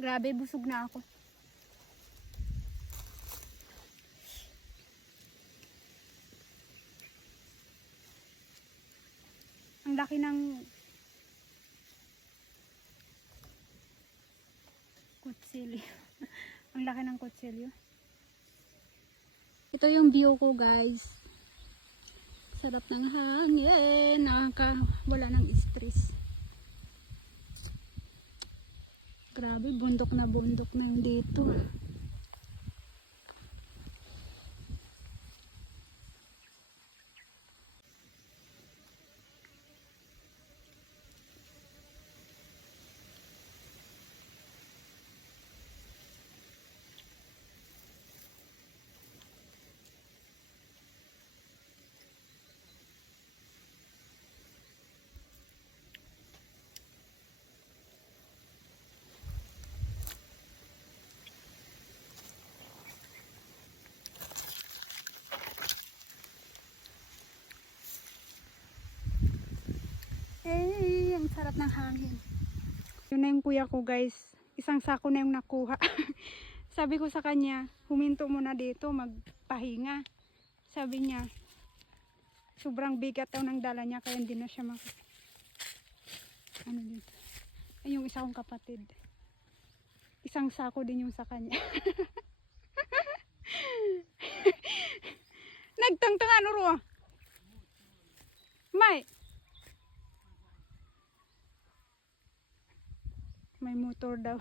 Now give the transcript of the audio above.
Grabe, busog na ako. Ang laki ng kutsilyo. Ang laki ng kutsilyo. Ito yung view ko, guys. Sarap ng hangin. Wala ng stress. Grabe, bundok na dito. Eh, ang sarap ng hangin. Yun na yung kuya ko, guys. Isang sako na yung nakuha. Sabi ko sa kanya, huminto muna dito, magpahinga. Sabi niya, sobrang bigat daw ng dala niya, kaya hindi na siya ano dito. Ay, yung isa kong kapatid. Isang sako din yung sa kanya. Nagtangtang ano ro? May motor daw.